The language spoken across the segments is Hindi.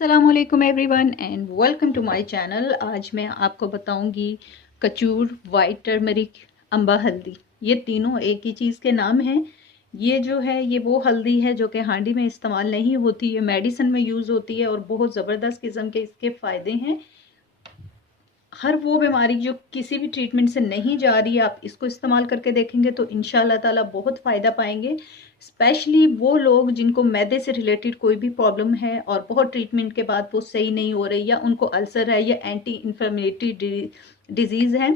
अस्सलामुअलैकुम everyone and welcome to my channel. आज मैं आपको बताऊंगी कचूर, वाइट टर्मरिक, अम्बा हल्दी। ये तीनों एक ही चीज़ के नाम हैं। ये जो है ये वो हल्दी है जो कि हांडी में इस्तेमाल नहीं होती, ये मेडिसिन में यूज़ होती है और बहुत ज़बरदस्त किस्म के इसके फ़ायदे हैं। हर वो बीमारी जो किसी भी ट्रीटमेंट से नहीं जा रही है, आप इसको इस्तेमाल करके देखेंगे तो इंशाल्लाह ताला बहुत फ़ायदा पाएंगे। स्पेशली वो लोग जिनको मैदे से रिलेटेड कोई भी प्रॉब्लम है और बहुत ट्रीटमेंट के बाद वो सही नहीं हो रही, या उनको अल्सर है या एंटी इन्फ्लेमेटरी डिजीज़ है,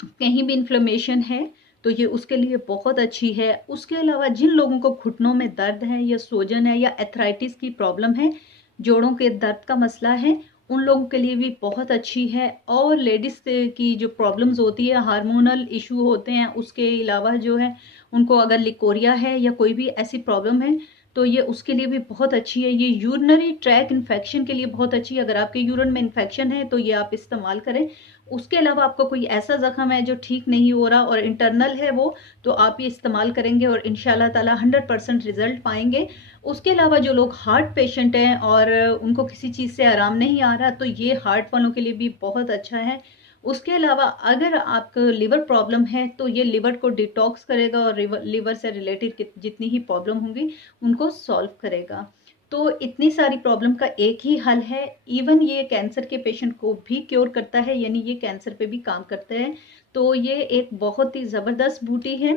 कहीं भी इन्फ्लेमेशन है, तो ये उसके लिए बहुत अच्छी है। उसके अलावा जिन लोगों को घुटनों में दर्द है या सोजन है या एथराइटिस की प्रॉब्लम है, जोड़ों के दर्द का मसला है, उन लोगों के लिए भी बहुत अच्छी है। और लेडीज़ की जो प्रॉब्लम्स होती है, हार्मोनल इशू होते हैं, उसके अलावा जो है उनको अगर लिकोरिया है या कोई भी ऐसी प्रॉब्लम है तो ये उसके लिए भी बहुत अच्छी है। ये यूरिनरी ट्रैक इन्फेक्शन के लिए बहुत अच्छी है। अगर आपके यूरिन में इन्फेक्शन है तो ये आप इस्तेमाल करें। उसके अलावा आपको कोई ऐसा ज़ख्म है जो ठीक नहीं हो रहा और इंटरनल है वो, तो आप ये इस्तेमाल करेंगे और इंशाल्लाह ताला 100% रिजल्ट पाएंगे। उसके अलावा जो लोग हार्ट पेशेंट हैं और उनको किसी चीज़ से आराम नहीं आ रहा, तो ये हार्ट वालों के लिए भी बहुत अच्छा है। उसके अलावा अगर आपको लिवर प्रॉब्लम है तो ये लिवर को डिटॉक्स करेगा और लिवर से रिलेटेड जितनी ही प्रॉब्लम होंगी उनको सॉल्व करेगा। तो इतनी सारी प्रॉब्लम का एक ही हल है। इवन ये कैंसर के पेशेंट को भी क्योर करता है, यानी ये कैंसर पे भी काम करते हैं। तो ये एक बहुत ही ज़बरदस्त बूटी है।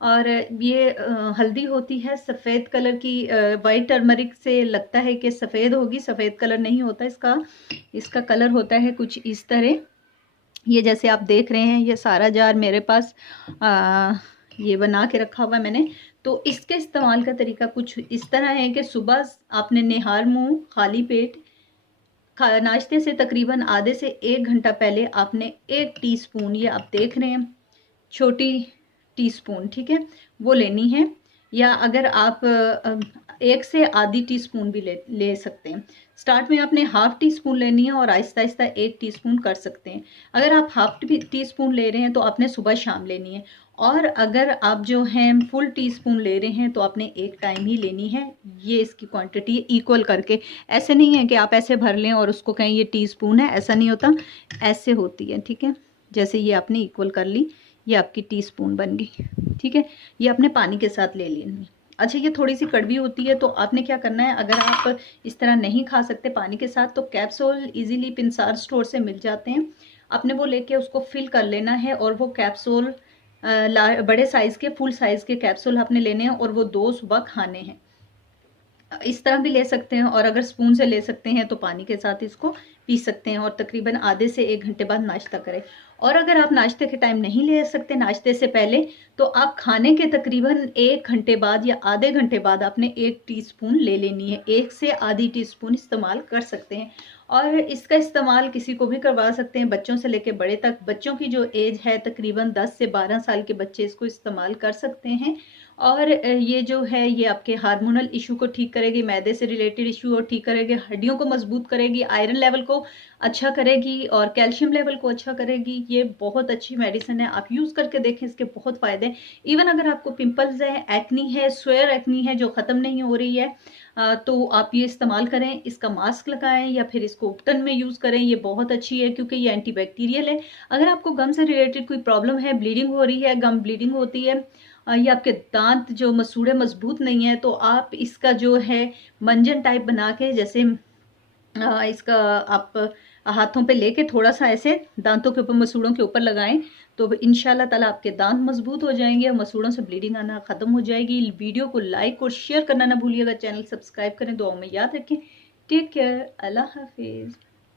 और ये हल्दी होती है सफ़ेद कलर की। वाइट टर्मरिक से लगता है कि सफ़ेद होगी, सफ़ेद कलर नहीं होता इसका। इसका कलर होता है कुछ इस तरह। ये जैसे आप देख रहे हैं, ये सारा जार मेरे पास ये बना के रखा हुआ है मैंने। तो इसके इस्तेमाल का तरीका कुछ इस तरह है कि सुबह आपने निहार मुंह खाली पेट नाश्ते से तकरीबन आधे से 1 घंटा पहले आपने 1 टीस्पून, ये आप देख रहे हैं छोटी टीस्पून, ठीक है, वो लेनी है। या अगर आप 1 से आधी टीस्पून भी ले सकते हैं। स्टार्ट में आपने हाफ टी स्पून लेनी है और आहिस्ता आहिस्ता 1 टीस्पून कर सकते हैं। अगर आप हाफ टीस्पून ले रहे हैं तो आपने सुबह शाम लेनी है। और अगर आप जो हैं फुल टीस्पून ले रहे हैं तो आपने एक टाइम ही लेनी है। ये इसकी क्वांटिटी इक्वल करके। ऐसे नहीं है कि आप ऐसे भर लें और उसको कहें ये टीस्पून है, ऐसा नहीं होता, ऐसे होती है, ठीक है। जैसे ये आपने इक्वल कर ली, ये आपकी टीस्पून बन गई, ठीक है। ये आपने पानी के साथ ले लेनी। अच्छा, ये थोड़ी सी कड़वी होती है तो आपने क्या करना है, अगर आप इस तरह नहीं खा सकते पानी के साथ तो कैप्सूल इजीली पिंसार स्टोर से मिल जाते हैं। आपने वो लेके उसको फिल कर लेना है और वो कैप्सूल बड़े साइज़ के, फुल साइज़ के कैप्सूल आपने लेने हैं और वो 2 सुबह खाने हैं। इस तरह भी ले सकते हैं और अगर स्पून से ले सकते हैं तो पानी के साथ इसको पी सकते हैं। और तकरीबन आधे से 1 घंटे बाद नाश्ता करें। और अगर आप नाश्ते के टाइम नहीं ले सकते, नाश्ते से पहले, तो आप खाने के तकरीबन 1 घंटे बाद या आधे घंटे बाद आपने 1 टीस्पून ले लेनी है। 1 से आधी टीस्पून इस्तेमाल कर सकते हैं। और इसका इस्तेमाल किसी को भी करवा सकते हैं, बच्चों से लेकर बड़े तक। बच्चों की जो एज है तकरीबन 10 से 12 साल के बच्चे इसको इस्तेमाल कर सकते हैं। और ये जो है ये आपके हार्मोनल इशू को ठीक करेगी, मैदे से रिलेटेड इशू को ठीक करेगी, हड्डियों को मजबूत करेगी, आयरन लेवल को अच्छा करेगी और कैल्शियम लेवल को अच्छा करेगी। ये बहुत अच्छी मेडिसिन है, आप यूज़ करके देखें, इसके बहुत फ़ायदे हैं। इवन अगर आपको पिंपल्स है, एक्नी है, स्वेयर एक्नी है जो ख़त्म नहीं हो रही है, तो आप ये इस्तेमाल करें। इसका मास्क लगाएं या फिर इसको उपटन में यूज़ करें, ये बहुत अच्छी है क्योंकि ये एंटीबैक्टीरियल है। अगर आपको गम से रिलेटेड कोई प्रॉब्लम है, ब्लीडिंग हो रही है, गम ब्लीडिंग होती है, या आपके दांत जो मसूड़े मजबूत नहीं है, तो आप इसका जो है मंजन टाइप बना के, जैसे इसका आप हाथों पे लेके थोड़ा सा ऐसे दांतों के ऊपर, मसूड़ों के ऊपर लगाएं तो इंशाल्लाह ताला आपके दांत मजबूत हो जाएंगे और मसूड़ों से ब्लीडिंग आना ख़त्म हो जाएगी। वीडियो को लाइक और शेयर करना ना भूलिएगा, चैनल सब्सक्राइब करें, दुआओं में याद रखें। टेक केयर, अल्लाह हाफिज़।